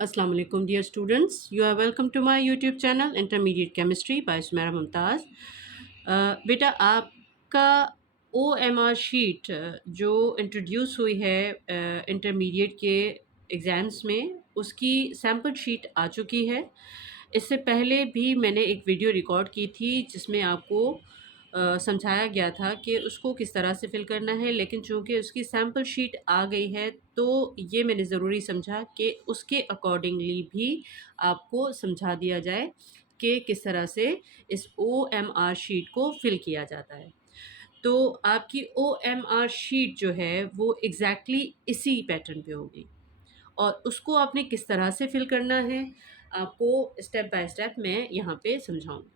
अस्सलाम वालेकुम dear students, you are welcome to my YouTube channel intermediate chemistry by Sumera Mumtaz. बेटा, आपका ओ एम आर शीट जो introduce हुई है इंटरमीडिएट के एग्ज़ाम्स में, उसकी सैम्पल शीट आ चुकी है। इससे पहले भी मैंने एक वीडियो रिकॉर्ड की थी जिसमें आपको समझाया गया था कि उसको किस तरह से फ़िल करना है, लेकिन चूँकि उसकी सैम्पल शीट आ गई है तो ये मैंने ज़रूरी समझा कि उसके अकॉर्डिंगली भी आपको समझा दिया जाए कि किस तरह से इस ओएमआर शीट को फ़िल किया जाता है। तो आपकी ओएमआर शीट जो है वो एग्ज़ैक्टली इसी पैटर्न पे होगी और उसको आपने किस तरह से फ़िल करना है, आपको स्टेप बाय स्टेप मैं यहाँ पे समझाऊँगी।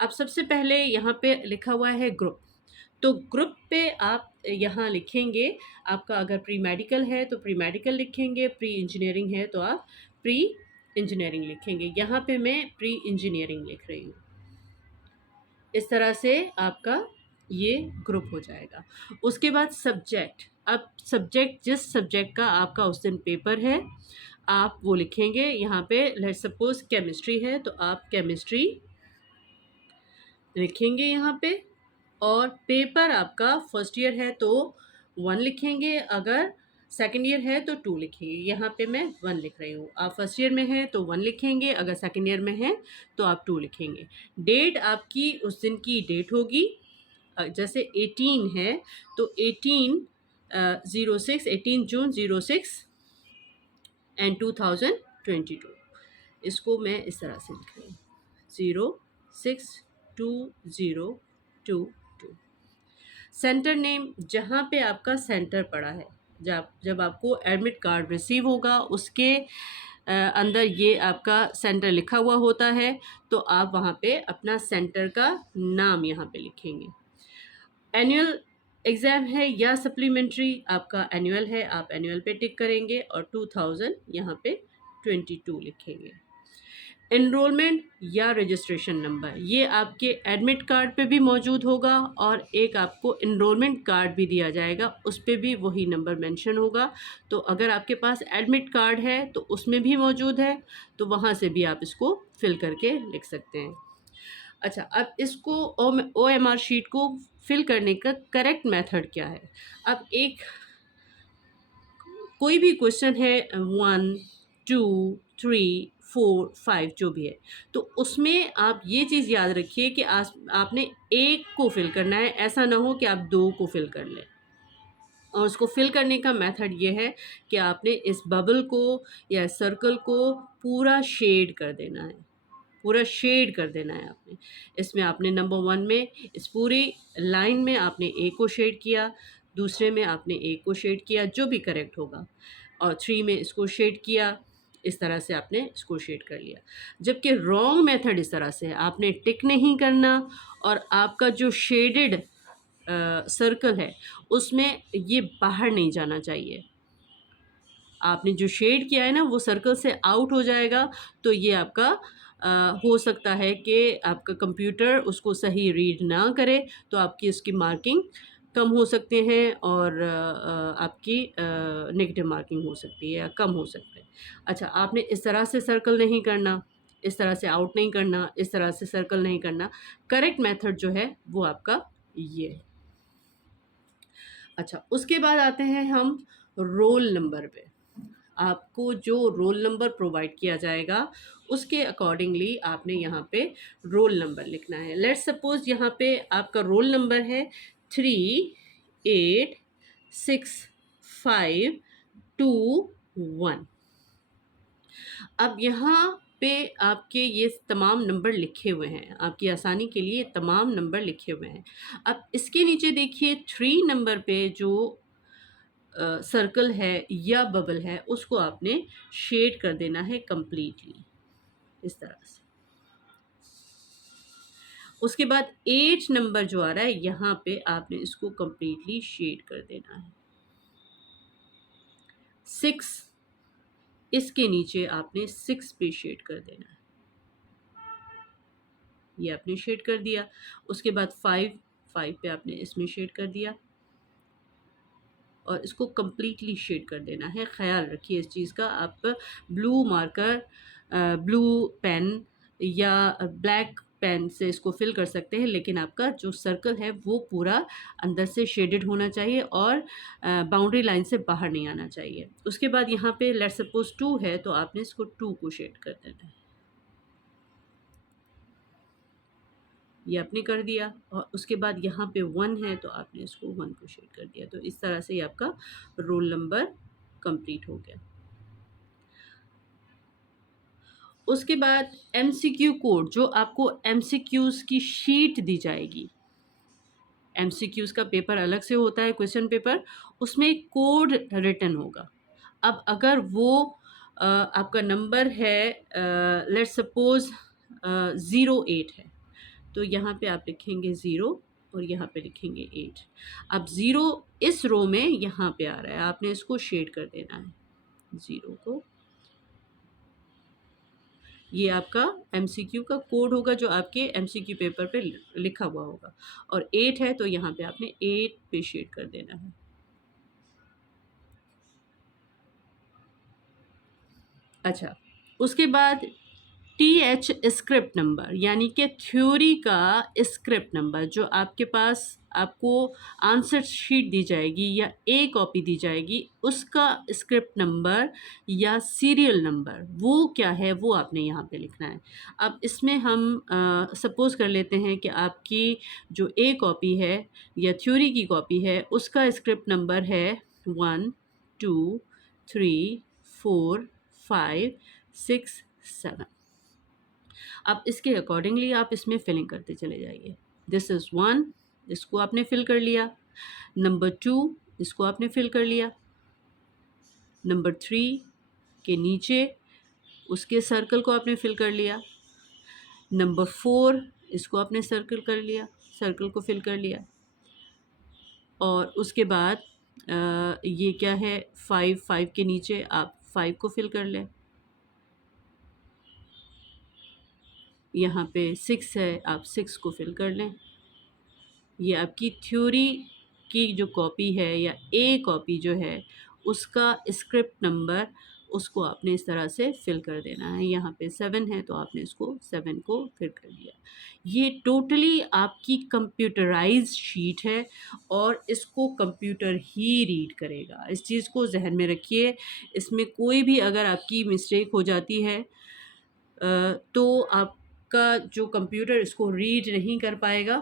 अब सबसे पहले यहाँ पे लिखा हुआ है ग्रुप, तो ग्रुप पे आप यहाँ लिखेंगे, आपका अगर प्री मेडिकल है तो प्री मेडिकल लिखेंगे, प्री इंजीनियरिंग है तो आप प्री इंजीनियरिंग लिखेंगे। यहाँ पे मैं प्री इंजीनियरिंग लिख रही हूँ। इस तरह से आपका ये ग्रुप हो जाएगा। उसके बाद सब्जेक्ट, अब सब्जेक्ट जिस सब्जेक्ट का आपका उस दिन पेपर है आप वो लिखेंगे। यहाँ पे लेट्स सपोज केमिस्ट्री है तो आप केमिस्ट्री लिखेंगे यहाँ पे। और पेपर आपका फर्स्ट ईयर है तो 1 लिखेंगे, अगर सेकंड ईयर है तो 2 लिखेंगे। यहाँ पे मैं 1 लिख रही हूँ। आप फर्स्ट ईयर में हैं तो 1 लिखेंगे, अगर सेकंड ईयर में हैं तो आप 2 लिखेंगे। डेट आपकी उस दिन की डेट होगी। जैसे 18 है तो 18 जून 06 एंड 2022। इसको मैं इस तरह से लिख रही हूँ, 06/2022। सेंटर नेम, जहाँ पे आपका सेंटर पड़ा है, जब जब आपको एडमिट कार्ड रिसीव होगा उसके अंदर ये आपका सेंटर लिखा हुआ होता है, तो आप वहाँ पे अपना सेंटर का नाम यहाँ पे लिखेंगे। एनुअल एग्ज़ाम है या सप्लीमेंट्री, आपका एनुअल है, आप एनुअल पे टिक करेंगे और 2000 यहाँ पे 22 लिखेंगे। एनरोलमेंट या रजिस्ट्रेशन नंबर, ये आपके एडमिट कार्ड पे भी मौजूद होगा और एक आपको एनरोलमेंट कार्ड भी दिया जाएगा, उस पे भी वही नंबर मेंशन होगा। तो अगर आपके पास एडमिट कार्ड है तो उसमें भी मौजूद है, तो वहाँ से भी आप इसको फिल करके लिख सकते हैं। अच्छा, अब इसको ओ एम आर शीट को फिल करने का करेक्ट मेथड क्या है? अब एक कोई भी क्वेश्चन है 1, 2, 3, 4, 5 जो भी है, तो उसमें आप ये चीज़ याद रखिए कि आपने एक को फिल करना है, ऐसा ना हो कि आप 2 को फिल कर लें। और उसको फिल करने का मेथड ये है कि आपने इस बबल को या सर्कल को पूरा शेड कर देना है, पूरा शेड कर देना है आपने। इसमें आपने नंबर 1 में इस पूरी लाइन में आपने ए को शेड किया, दूसरे में आपने ए को शेड किया, जो भी करेक्ट होगा, और 3 में इसको शेड किया। इस तरह से आपने इसको शेड कर लिया। जबकि रॉन्ग मेथड इस तरह से है, आपने टिक नहीं करना और आपका जो शेडेड सर्कल है उसमें ये बाहर नहीं जाना चाहिए। आपने जो शेड किया है ना वो सर्कल से आउट हो जाएगा, तो ये आपका हो सकता है कि आपका कंप्यूटर उसको सही रीड ना करे, तो आपकी उसकी मार्किंग कम हो सकते हैं और आपकी नेगेटिव मार्किंग हो सकती है या कम हो सकता है। अच्छा, आपने इस तरह से सर्कल नहीं करना, इस तरह से आउट नहीं करना, इस तरह से सर्कल नहीं करना। करेक्ट मेथड जो है वो आपका ये है। अच्छा, उसके बाद आते हैं हम रोल नंबर पे। आपको जो रोल नंबर प्रोवाइड किया जाएगा उसके अकॉर्डिंगली आपने यहाँ पे रोल नंबर लिखना है। लेट्स सपोज यहाँ पे आपका रोल नंबर है 386521। अब यहाँ पे आपके ये तमाम नंबर लिखे हुए हैं, आपकी आसानी के लिए ये तमाम नंबर लिखे हुए हैं। अब इसके नीचे देखिए 3 नंबर पे जो सर्कल है या बबल है उसको आपने शेड कर देना है कंप्लीटली, इस तरह से। उसके बाद 8 नंबर जो आ रहा है यहाँ पे आपने इसको कंप्लीटली शेड कर देना है। 6, इसके नीचे आपने 6 पे शेड कर देना है, ये आपने शेड कर दिया। उसके बाद 5 पे आपने इसमें शेड कर दिया। और इसको कम्प्लीटली शेड कर देना है। ख़याल रखिए इस चीज़ का। आप ब्लू मार्कर, ब्लू पेन या ब्लैक पेन से इसको फिल कर सकते हैं, लेकिन आपका जो सर्कल है वो पूरा अंदर से शेडेड होना चाहिए और बाउंड्री लाइन से बाहर नहीं आना चाहिए। उसके बाद यहाँ पे लेट्स सपोज 2 है तो आपने इसको 2 को शेड कर देना है। ये आपने कर दिया और उसके बाद यहाँ पे 1 है तो आपने इसको 1 को शेड कर दिया। तो इस तरह से ये आपका रोल नंबर कंप्लीट हो गया। उसके बाद एमसीक्यू कोड, जो आपको एमसीक्यूज़ की शीट दी जाएगी। एमसीक्यूज़ का पेपर अलग से होता है, क्वेश्चन पेपर, उसमें एक कोड रिटन होगा। अब अगर वो आपका नंबर है लेट्स सपोज़ 08 है, तो यहाँ पे आप लिखेंगे 0 और यहाँ पे लिखेंगे 8। अब 0 इस रो में यहाँ पे आ रहा है, आपने इसको शेड कर देना है 0 को। ये आपका एमसीक्यू का कोड होगा जो आपके एमसीक्यू पेपर पे लिखा हुआ होगा। और 8 है तो यहाँ पे आपने 8 पे शेड कर देना है। अच्छा, उसके बाद टीएच स्क्रिप्ट नंबर, यानी कि थ्योरी का स्क्रिप्ट नंबर, जो आपके पास आपको आंसर शीट दी जाएगी या ए कॉपी दी जाएगी, उसका स्क्रिप्ट नंबर या सीरियल नंबर वो क्या है वो आपने यहाँ पे लिखना है। अब इसमें हम सपोज़ कर लेते हैं कि आपकी जो ए कॉपी है या थ्योरी की कॉपी है उसका स्क्रिप्ट नंबर है 1 2 3 4 5 6 7। अब इसके अकॉर्डिंगली आप इसमें फिलिंग करते चले जाइए। दिस इज़ 1, इसको आपने फिल कर लिया। नंबर 2, इसको आपने फिल कर लिया। नंबर 3 के नीचे उसके सर्कल को आपने फिल कर लिया। नंबर 4, इसको आपने सर्कल को फिल कर लिया। और उसके बाद ये क्या है 5 के नीचे आप 5 को फिल कर लें। यहाँ पे 6 है, आप 6 को फिल कर लें। ये आपकी थ्योरी की जो कॉपी है या ए कॉपी जो है उसका स्क्रिप्ट नंबर, उसको आपने इस तरह से फिल कर देना है। यहाँ पे 7 है तो आपने इसको 7 को फिल कर दिया। ये टोटली आपकी कंप्यूटराइज्ड शीट है और इसको कंप्यूटर ही रीड करेगा। इस चीज़ को जहन में रखिए। इसमें कोई भी अगर आपकी मिस्टेक हो जाती है तो आपका जो कंप्यूटर इसको रीड नहीं कर पाएगा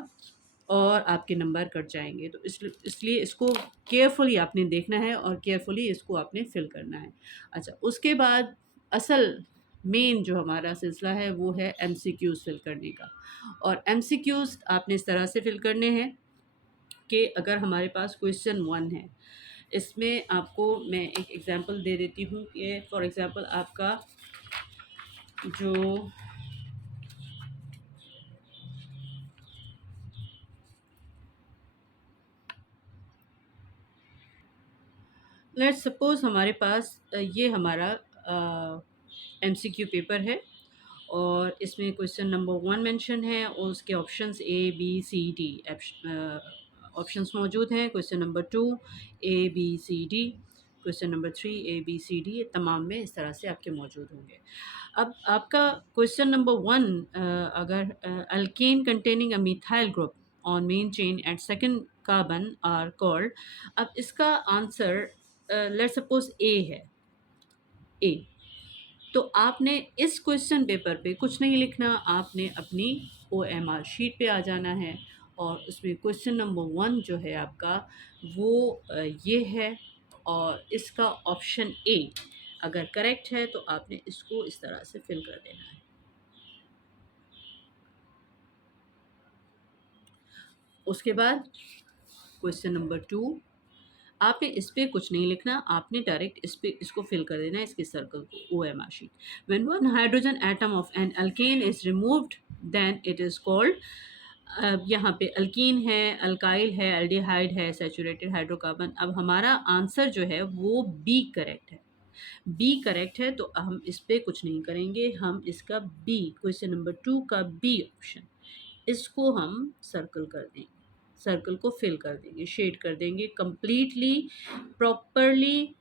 और आपके नंबर कट जाएँगे। तो इसलिए इसको केयरफुली आपने देखना है और केयरफुली इसको आपने फिल करना है। अच्छा, उसके बाद असल मेन जो हमारा सिलसिला है वो है एमसीक्यूज़ फिल करने का। और एमसीक्यूज़ आपने इस तरह से फिल करने हैं कि अगर हमारे पास क्वेश्चन 1 है, इसमें आपको मैं एक एग्ज़ाम्पल दे देती हूँ कि फॉर एग्ज़ाम्पल आपका जो लेट्स सपोज़ हमारे पास ये हमारा एमसीक्यू पेपर है और इसमें क्वेश्चन नंबर 1 मेंशन है और उसके options A B C D options मौजूद हैं। Question number 2 A B C D, question number 3 A B C D, ये तमाम में इस तरह से आपके मौजूद होंगे। अब आपका क्वेश्चन नंबर 1 अगर alkane containing a methyl group on main chain at second carbon are called, अब इसका आंसर लेट्स सपोज ए है। ए, तो आपने इस क्वेश्चन पेपर पे कुछ नहीं लिखना, आपने अपनी ओएमआर शीट पे आ जाना है और उसमें क्वेश्चन नंबर 1 जो है आपका वो ये है और इसका ऑप्शन ए अगर करेक्ट है तो आपने इसको इस तरह से फिल कर देना है। उसके बाद क्वेश्चन नंबर 2, आपने इस पे कुछ नहीं लिखना, आपने डायरेक्ट इस पे इसको फिल कर देना है, इसके सर्कल को, OMR sheet. When one hydrogen atom of an alkane is removed then it is called, यहाँ पे अल्कीन है, अल्काइल है, एल्डिहाइड है, सैचुरेटेड हाइड्रोकार्बन। अब हमारा आंसर जो है वो बी करेक्ट है। बी करेक्ट है तो हम इस पे कुछ नहीं करेंगे, हम इसका बी, क्वेश्चन नंबर 2 का बी ऑप्शन, इसको हम सर्कल कर देंगे। सर्कल को फिल कर देंगे, शेड कर देंगे कंप्लीटली, प्रॉपरली।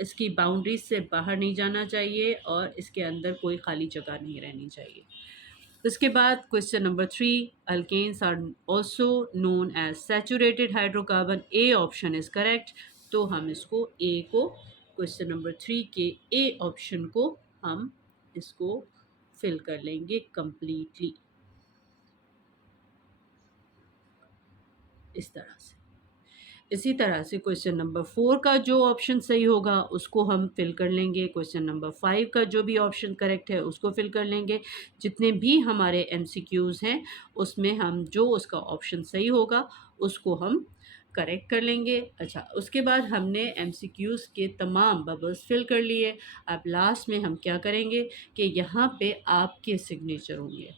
इसकी बाउंड्रीज से बाहर नहीं जाना चाहिए और इसके अंदर कोई खाली जगह नहीं रहनी चाहिए। उसके बाद question number 3, alkanes are also known as saturated hydrocarbon, A option is correct. तो हम इसको ए को, क्वेश्चन नंबर 3 के ए ऑप्शन को हम इसको फिल कर लेंगे कंप्लीटली, इस तरह से। इसी तरह से क्वेश्चन नंबर 4 का जो ऑप्शन सही होगा उसको हम फिल कर लेंगे, क्वेश्चन नंबर 5 का जो भी ऑप्शन करेक्ट है उसको फिल कर लेंगे। जितने भी हमारे एमसीक्यूज़ हैं उसमें हम जो उसका ऑप्शन सही होगा उसको हम करेक्ट कर लेंगे। अच्छा, उसके बाद हमने एमसीक्यूज़ के तमाम बबल्स फिल कर लिए। अब लास्ट में हम क्या करेंगे कि यहाँ पे आपके सिग्नेचर होंगे,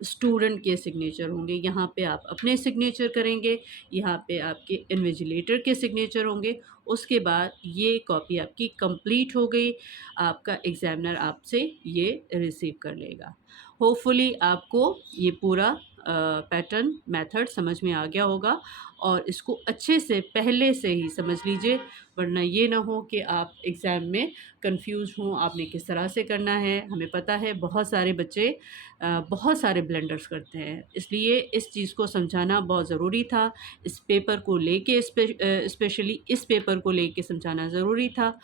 स्टूडेंट के सिग्नेचर होंगे, यहाँ पे आप अपने सिग्नेचर करेंगे, यहाँ पे आपके इन्विजिलेटर के सिग्नेचर होंगे। उसके बाद ये कॉपी आपकी कंप्लीट हो गई, आपका एग्ज़ामिनर आपसे ये रिसीव कर लेगा। होपफुली आपको ये पूरा पैटर्न मेथड समझ में आ गया होगा और इसको अच्छे से पहले से ही समझ लीजिए, वरना ये ना हो कि आप एग्ज़ाम में कंफ्यूज हों आपने किस तरह से करना है। हमें पता है बहुत सारे बच्चे बहुत सारे ब्लंडर्स करते हैं, इसलिए इस चीज़ को समझाना बहुत ज़रूरी था। इस पेपर को लेके स्पेशली इस पेपर को लेके समझाना ज़रूरी था।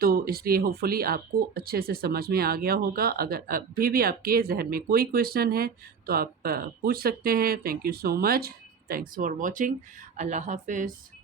तो इसलिए होपफुली आपको अच्छे से समझ में आ गया होगा। अगर अभी भी आपके ज़हन में कोई क्वेश्चन है तो आप पूछ सकते हैं। Thank you so much. Thanks for watching. अल्लाह हाफ़िज़।